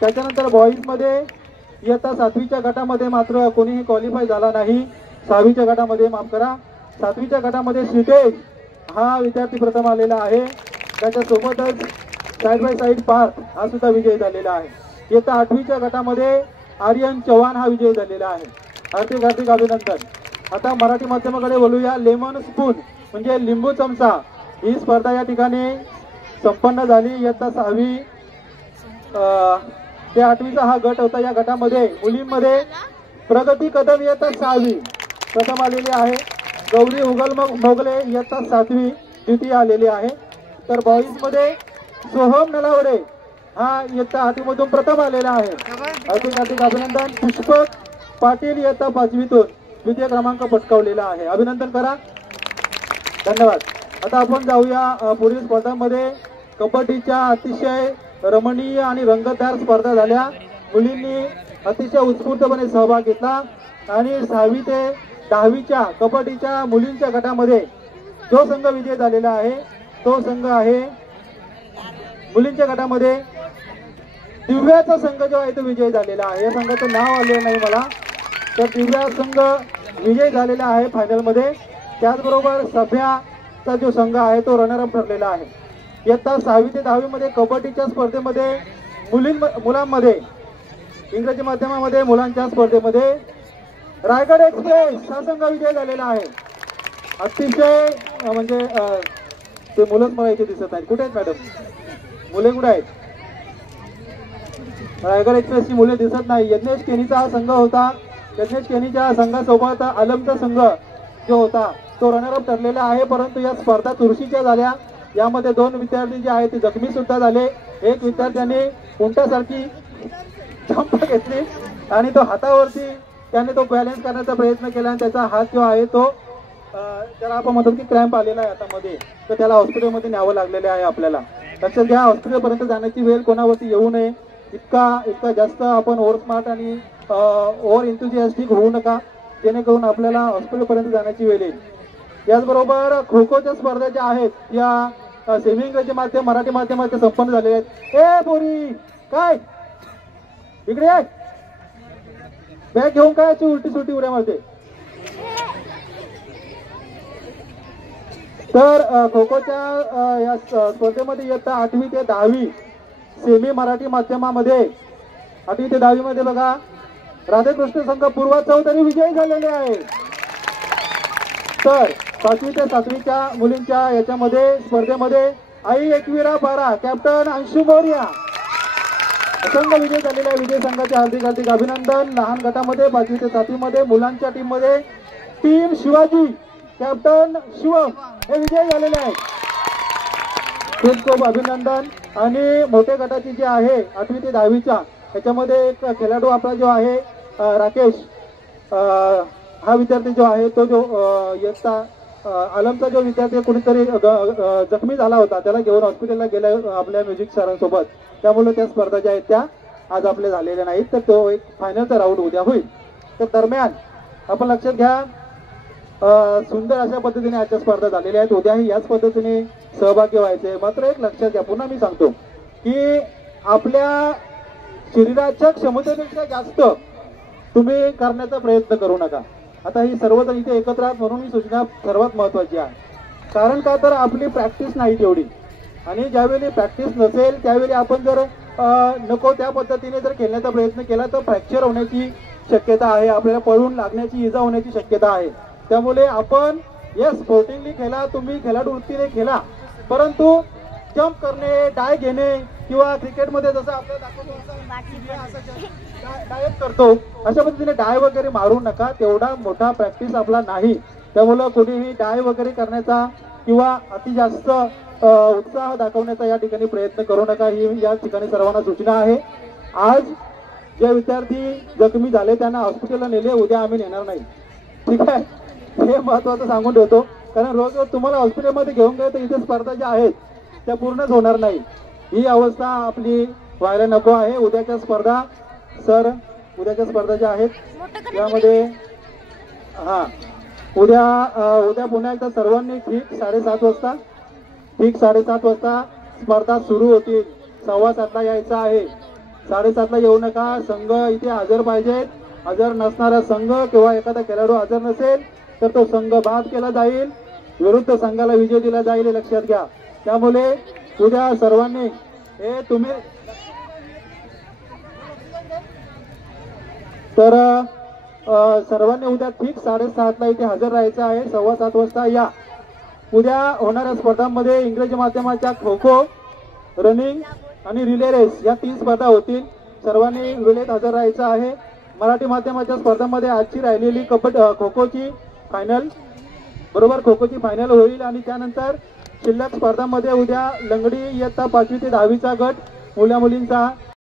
त्याच्यानंतर बॉईजमध्ये इयत्ता 7वीच्या गटामध्ये मात्र कोणीही क्वालिफाय झाला नाही. 6वीच्या गटामध्ये माफ करा 7वीच्या गटामध्ये श्रीतेज हा विद्यार्थी प्रथम आलेला आहे. त्याच्यासोबतच साईड बाय साईड पार्थ हा सुद्धा विजयी झालेला आहे. इयत्ता 8वीच्या गटामध्ये आर्यन चव्हाण हा विजयी झालेला आहे. हार्दिक हार्दिक अभिनंदन. आता मराठी माध्यमाकडे बोलूया. लेमन स्पून म्हणजे लिंबू चमचा ही स्पर्धा या ठिकाणी संपन्न झाली. इयत्ता 6वी ते 8वीचा हा गट होता. या गटामध्ये मुलींमध्ये प्रगती कदम इयत्ता 6वी प्रथम आलेली आहे. गौरी उगल मोगले इयत्ता 7वी द्वितीय आलेली आहे. तर बॉईजमध्ये सोहम नलावडे हा इयत्ता 8वी मधून प्रथम आलेला आहे. हार्दिक हार्दिक अभिनंदन. पुष्पक पाटील इयत्ता 5वीतून द्वितीय क्रमांक पटकावलेला आहे. अभिनंदन करा. धन्यवाद. आता आपण जाऊया पुढील स्पर्धांमध्ये. कबड्डीच्या अतिशय रमणीय आणि रंगतदार स्पर्धा झाल्या. मुलींनी अतिशय उत्स्फूर्तपणे सहभाग घेतला आणि 6वी ते 10वीच्या कबड्डीच्या मुलींच्या गटामध्ये जो संघ विजय झालेला आहे तो संघ आहे मुलींच्या गटामध्ये दिव्याचा संघ जो आहे तो विजय झालेला आहे. या संघाचं नाव आलेलं नाही मला. तर दिव्या संघ विजय झालेला आहे फायनलमध्ये. त्याचबरोबर सभ्याचा जो संघ आहे तो रनरअप ठरलेला आहे. इयत्ता 6वी ते 10वी मध्ये कबड्डीच्या स्पर्धेमध्ये मुलांमध्ये इंग्रजी माध्यमामध्ये मुलांच्या स्पर्धेमध्ये रायगड एक्सप्रेस हा संघ विजय झालेला आहे. अतिशय म्हणजे ते मुलंच मला इथे दिसत आहेत. कुठे आहेत मॅडम? मुले कुठे आहेत? रायगड एक्सप्रेसची मुले दिसत नाही. यज्ञेश केनीचा हा संघ होता. यज्ञेश केनीच्या संघासोबत आलमचा संघ जो होता तो रनरअप ठरलेला आहे. परंतु या स्पर्धा चुरशीच्या झाल्या. यामध्ये 2 विद्यार्थी जे आहेत ते जखमी सुद्धा झाले. एक विद्यार्थ्याने उंटासारखी जंप घेतली आणि तो हातावरती त्याने तो बॅलन्स करण्याचा प्रयत्न केला आणि त्याचा हात जो आहे तो त्याला आपण म्हणतो की क्रॅम्प आलेला आहे हातामध्ये. तर त्याला हॉस्पिटलमध्ये न्यावं लागलेले आहे. आपल्याला लक्षात घ्या हॉस्पिटलपर्यंत जाण्याची वेळ कोणावरती येऊ नये. इतका जास्त आपण ओव्हर स्मार्ट आणि ओव्हर एन्थुसियास्टिक होऊ नका जेणेकरून आपल्याला हॉस्पिटलपर्यंत जाण्याची वेळ येईल. याचबरोबर खो खोच्या स्पर्धा ज्या आहेत या सेमी इंग्रजी माध्यम मराठी माध्यमात संपन्न झालेल्या आहेत. ए बोरी काय इकडे आहे बॅग घेऊन काय उलटी सुलटी उड्या मारते. तर खो खोच्या या स्पर्धेमध्ये इयत्ता 8वी ते 10वी सेमी मराठी माध्यमामध्ये 8वी ते 10वी मध्ये बघा राधाकृष्ण संघ पूर्वा चौधरी विजयी झालेले आहे. तर 5वी ते 7वीच्या मुलींच्या याच्यामध्ये स्पर्धेमध्ये आई एकविरा बारा कॅप्टन अंशू मौर्या संघ विजय झालेल्या विजय संघाचे हार्दिक हार्दिक अभिनंदन. लहान गटामध्ये 5वी ते 7वी मध्ये मुलांच्या टीम मध्ये टीम शिवाजी कॅप्टन शिवम हे विजयी झालेले आहेत. खूप खूप अभिनंदन. आणि मोठ्या गटाची जी आहे 8वी ते 10वीच्या त्याच्यामध्ये एक खेळाडू आपला जो आहे राकेश हा विद्यार्थी जो आहे तो जो इयत्ता आलमचा जो विद्यार्थी कुणीतरी जखमी झाला होता त्याला घेऊन हॉस्पिटलला गेला आपल्या म्युझिक सरांसोबत. त्यामुळे त्या स्पर्धा ज्या आहेत त्या आज आपल्या झालेल्या नाहीत. तर तो एक फायनलचा राऊंड उद्या होईल. तर दरम्यान आपण लक्षात घ्या सुंदर अशा पद्धतीने आजच्या स्पर्धा झालेल्या आहेत. उद्याही याच पद्धतीने सहभागी व्हायचे. मात्र एक लक्षात घ्या पुन्हा मी सांगतो की आपल्या शरीराच्या क्षमतेपेक्षा जास्त तुम्ही करण्याचा प्रयत्न करू नका. आता ही सर्वजण इथे एकत्र आहात म्हणून ही सूचना सर्वात महत्वाची आहे. कारण का तर आपली प्रॅक्टिस नाही तेवढी आणि ज्यावेळी प्रॅक्टिस नसेल त्यावेळी आपण जर नको त्या पद्धतीने जर खेळण्याचा प्रयत्न केला तर फ्रॅक्चर होण्याची शक्यता आहे. आपल्याला पळून लागण्याची इजा होण्याची शक्यता आहे. त्यामुळे आपण स्पोर्टिंगली खेळा तुम्ही खेळाडू वृत्तीने खेळा परंतु जंप करणे डाय घेणे किंवा क्रिकेटमध्ये जसं आपल्याला डायच करतो अशा पद्धतीने डाय वगैरे मारू नका. तेवढा मोठा प्रॅक्टिस आपला नाही. त्यामुळं कोणीही डाय वगैरे करण्याचा किंवा अति जास्त उत्साह दाखवण्याचा या ठिकाणी प्रयत्न करू नका. ही या ठिकाणी सर्वांना सूचना आहे. आज जे विद्यार्थी जखमी झाले त्यांना हॉस्पिटलला नेले. उद्या आम्ही नेणार नाही. ठीक आहे हे महत्वाचं सांगून ठेवतो. कारण रोज रोज तुम्हाला हॉस्पिटलमध्ये घेऊन गेले तर इथे स्पर्धा ज्या आहेत त्या पूर्णच होणार नाही. ही अवस्था आपली व्हायला नको आहे. उद्याच्या स्पर्धा उद्याच्या स्पर्धा ज्या आहेत त्यामध्ये उद्या पुन्हा एकदा सर्वांनी ठीक 7:30 वाजता स्पर्धा सुरू होतील. 7:15 यायचं आहे. 7:30 येऊ नका. संघ इथे हजर पाहिजेत. हजर नसणारा संघ किंवा एखादा खेळाडू हजर नसेल तर तो संघ बाद केला जाईल. विरुद्ध संघाला विजय दिला जाईल हे लक्षात घ्या. त्यामुळे उद्या सर्वांनी तुम्ही तर सर्वांनी उद्या ठीक 7:30 इथे हजर राहायचं आहे. 7:15 वाजता या. उद्या होणाऱ्या स्पर्धांमध्ये इंग्रजी माध्यमाच्या खो खो, रनिंग आणि रिले रेस या 3 स्पर्धा होतील. सर्वांनी वेळेत हजर राहायचं आहे. मराठी माध्यमाच्या स्पर्धांमध्ये आजची राहिलेली खो खोची फायनल होईल आणि त्यानंतर शिल्लक स्पर्धांमध्ये उद्या लंगडी इयत्ता 5वी ते 10वीचा गट मुला मुलींचा